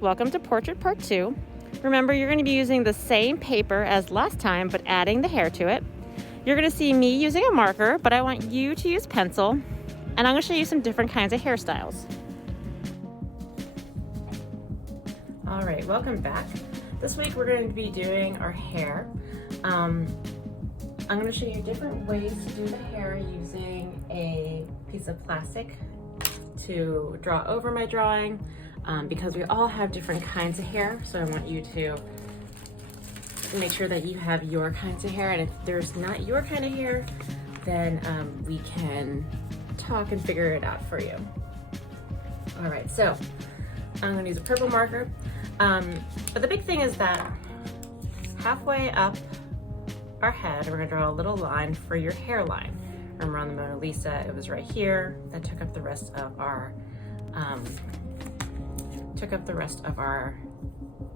Welcome to Portrait Part 2. Remember, you're going to be using the same paper as last time, but adding the hair to it. You're going to see me using a marker, but I want you to use pencil, and I'm going to show you some different kinds of hairstyles. All right, welcome back. This week we're going to be doing our hair. I'm going to show you different ways to do the hair using a piece of plastic to draw over my drawing, because we all have different kinds of hair. So I want you to make sure that you have your kinds of hair, and if there's not your kind of hair, then we can talk and figure it out for you. All right, so I'm going to use a purple marker, but the big thing is that halfway up our head, we're going to draw a little line for your hairline. Remember on the Mona Lisa, it was right here that took up the rest of our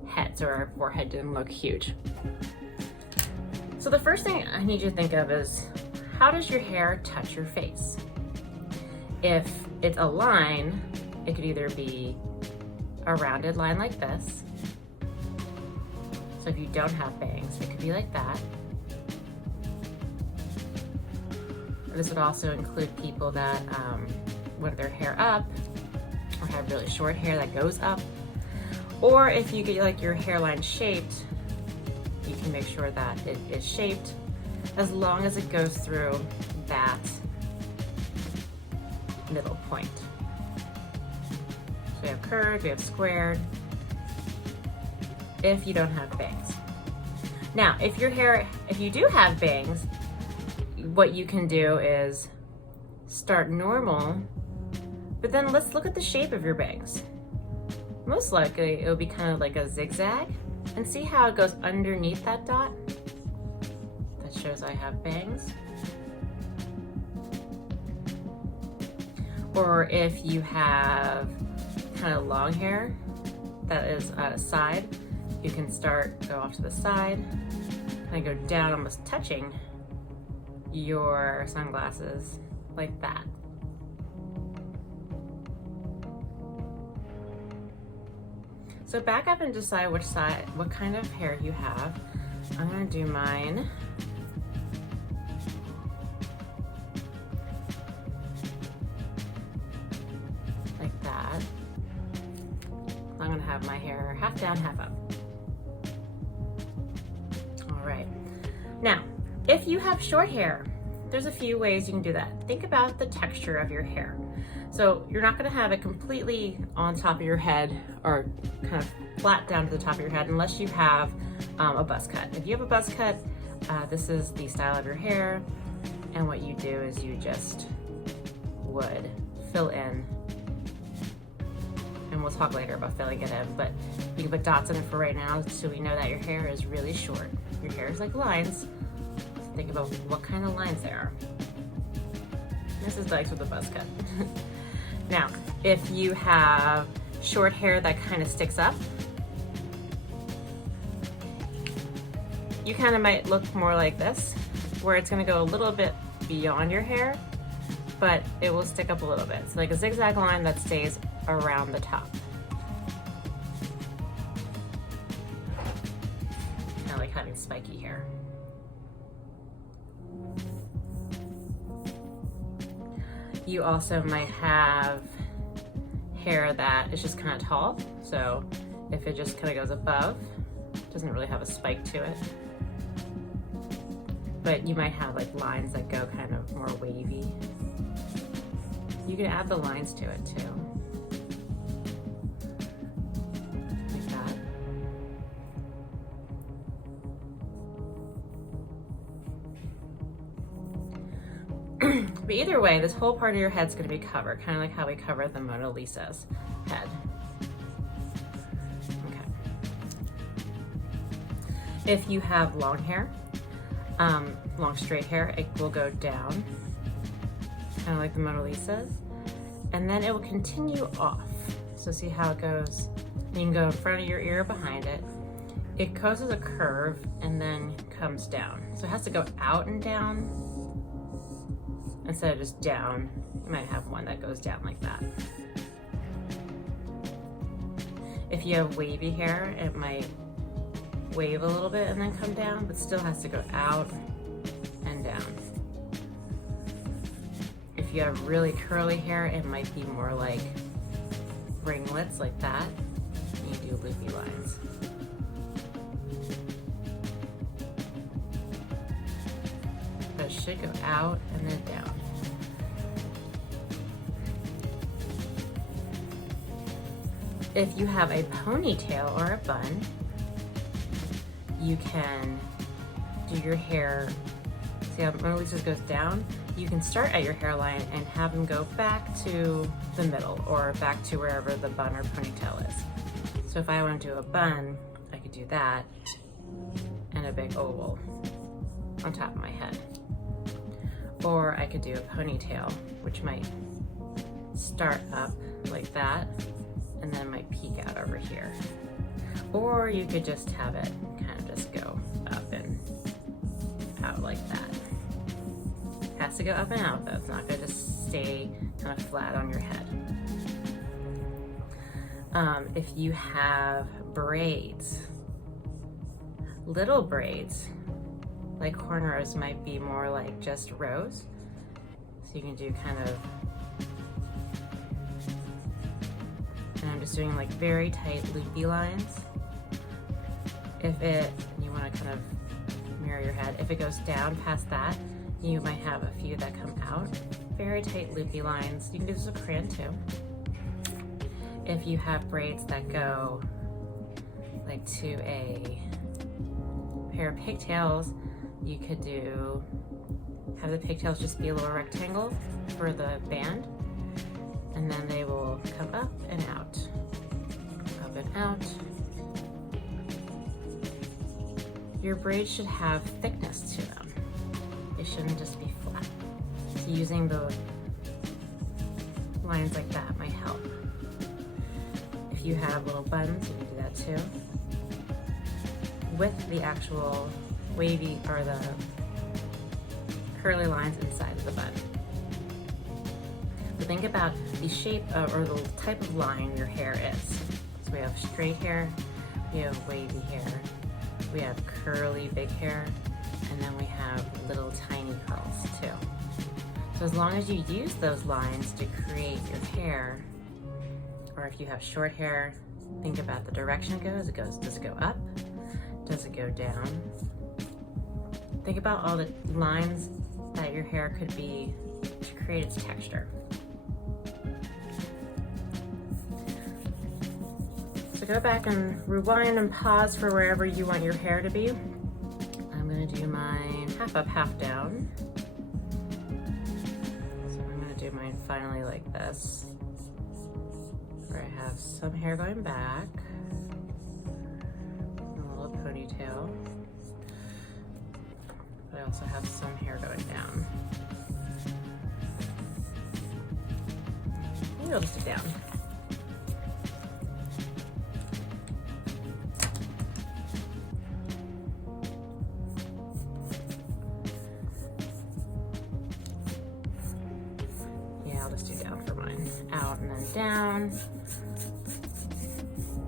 head, so our forehead didn't look huge. So the first thing I need you to think of is, how does your hair touch your face? If it's a line, it could either be a rounded line like this. So if you don't have bangs, it could be like that. This would also include people that want their hair up or have really short hair that goes up. Or if you get like your hairline shaped, you can make sure that it is shaped as long as it goes through that middle point. So we have curved, we have squared, if you don't have bangs. Now, if you do have bangs, what you can do is start normal, but then let's look at the shape of your bangs. Most likely it'll be kind of like a zigzag, and see how it goes underneath that dot? That shows I have bangs. Or if you have kind of long hair that is at a side, you can go off to the side, and go down, almost touching your sunglasses like that. So back up and decide what kind of hair you have. I'm gonna do mine like that. I'm gonna have my hair half down, half up. All right. Now, if you have short hair, there's a few ways you can do that. Think about the texture of your hair. So you're not gonna have it completely on top of your head or kind of flat down to the top of your head unless you have a buzz cut. If you have a buzz cut, this is the style of your hair, and what you do is you just would fill in, and we'll talk later about filling it in, but you can put dots in it for right now so we know that your hair is really short. Your hair is like lines. Think about what kind of lines there are. This is Dykes with a buzz cut. Now, if you have short hair that kind of sticks up, you kind of might look more like this, where it's going to go a little bit beyond your hair, but it will stick up a little bit. So like a zigzag line that stays around the top. Kind of like having spiky hair. You also might have hair that is just kind of tall. So if it just kind of goes above, doesn't really have a spike to it. But you might have like lines that go kind of more wavy. You can add the lines to it too. Like that. But either way, this whole part of your head's going to be covered, kind of like how we covered the Mona Lisa's head. Okay. If you have long hair, long straight hair, it will go down, kind of like the Mona Lisa's, and then it will continue off. So see how it goes? You can go in front of your ear, behind it. It goes as a curve and then comes down. So it has to go out and down instead of just down. You might have one that goes down like that. If you have wavy hair, it might wave a little bit and then come down, but still has to go out and down. If you have really curly hair, it might be more like ringlets like that. You do loopy lines. But it should go out and then down. If you have a ponytail or a bun, you can do your hair. See how Mona Lisa's goes down? You can start at your hairline and have them go back to the middle or back to wherever the bun or ponytail is. So if I want to do a bun, I could do that and a big oval on top of my head. Or I could do a ponytail, which might start up like that and then might peek out over here. Or you could just have it kind of just go up and out like that. It has to go up and out though. It's not gonna just stay kind of flat on your head. If you have braids, little braids, like cornrows might be more like just rows. So you can do kind of, and I'm just doing like very tight loopy lines. If you want to kind of mirror your head, if it goes down past that, you might have a few that come out. Very tight loopy lines. You can do this with crayon too. If you have braids that go like to a pair of pigtails, you could have the pigtails just be a little rectangle for the band, and then they will come up and out, up and out. Your braids should have thickness to them. They shouldn't just be flat. So using the lines like that might help. If you have little buns, you can do that too. With the actual wavy or the curly lines inside of the bun. But think about the shape or the type of line your hair is. So we have straight hair, we have wavy hair, we have curly big hair, and then we have little tiny curls too. So as long as you use those lines to create your hair, or if you have short hair, think about the direction it goes. Does it go up? Does it go down? Think about all the lines that your hair could be to create its texture. So go back and rewind and pause for wherever you want your hair to be. I'm gonna do mine half up, half down. So I'm gonna do mine finally like this, where I have some hair going back, a little ponytail, but I also have some hair going down. Maybe I'll just do down. Yeah, I'll just do down for mine. Out and then down.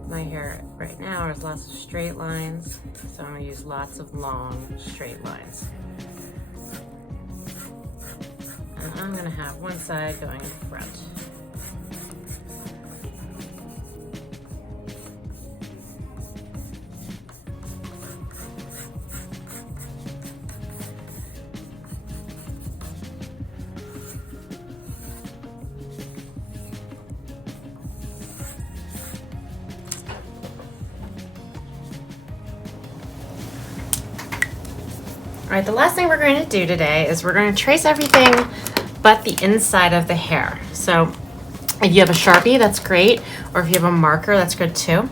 My hair right now has lots of straight lines, so I'm gonna use lots of long straight lines. And I'm gonna have one side going in front. All right, the last thing we're going to do today is we're going to trace everything but the inside of the hair. So if you have a Sharpie, that's great. Or if you have a marker, that's good too.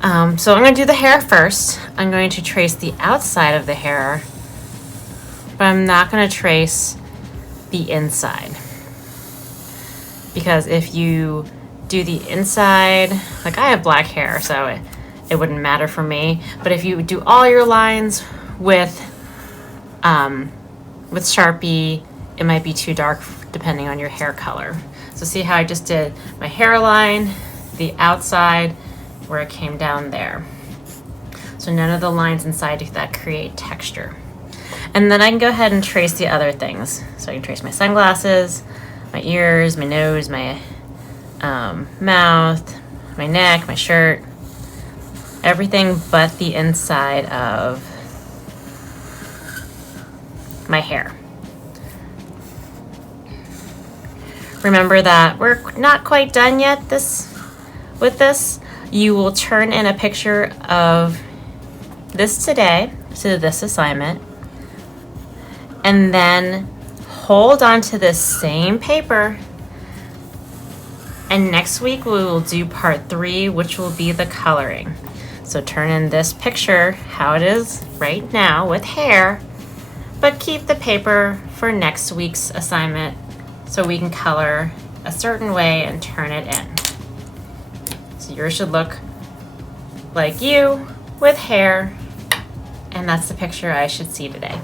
So I'm going to do the hair first. I'm going to trace the outside of the hair, but I'm not going to trace the inside. Because if you do the inside, like I have black hair, so it wouldn't matter for me. But if you do all your lines with Sharpie, it might be too dark depending on your hair color. So see how I just did my hairline, the outside where it came down there. So none of the lines inside that create texture. And then I can go ahead and trace the other things. So I can trace my sunglasses, my ears, my nose, my mouth, my neck, my shirt, everything but the inside of my hair. Remember that we're not quite done yet with this. You will turn in a picture of this today to this assignment, and then hold on to this same paper, and next week we will do part 3, which will be the coloring. So turn in this picture how it is right now with hair, but keep the paper for next week's assignment so we can color a certain way and turn it in. So yours should look like you with hair, and that's the picture I should see today.